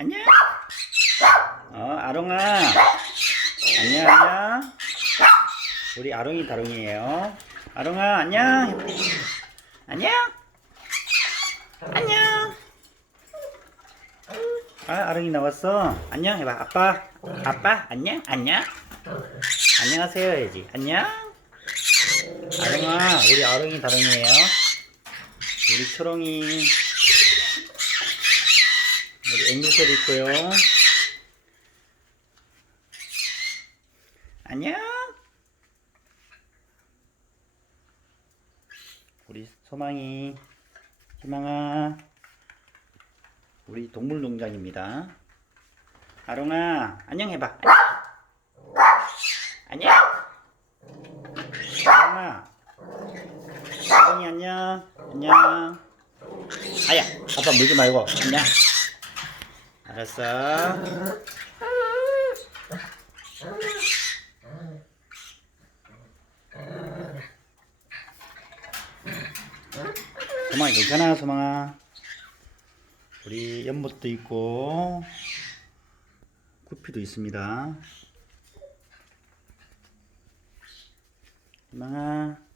안녕. 어, 아롱아. 안녕, 안녕. 우리 아롱이 다롱이에요. 아롱아, 안녕. 안녕. 안녕. 아, 아롱이 나왔어. 안녕 해봐. 아빠. 아빠, 안녕. 안녕. 안녕하세요 해야지. 안녕. 아롱아, 우리 아롱이 다롱이에요. 우리 초롱이. 앵무새도 있고요. 안녕. 우리 소망이, 희망아. 우리 동물농장입니다. 아롱아, 안녕 해봐. 안녕. 아롱아. 아롱이 안녕. 안녕. 아야, 아빠 물지 말고. 안녕. 알았어. 소망이 괜찮아, 소망아. 우리 연못도 있고, 구피도 있습니다. 소망아.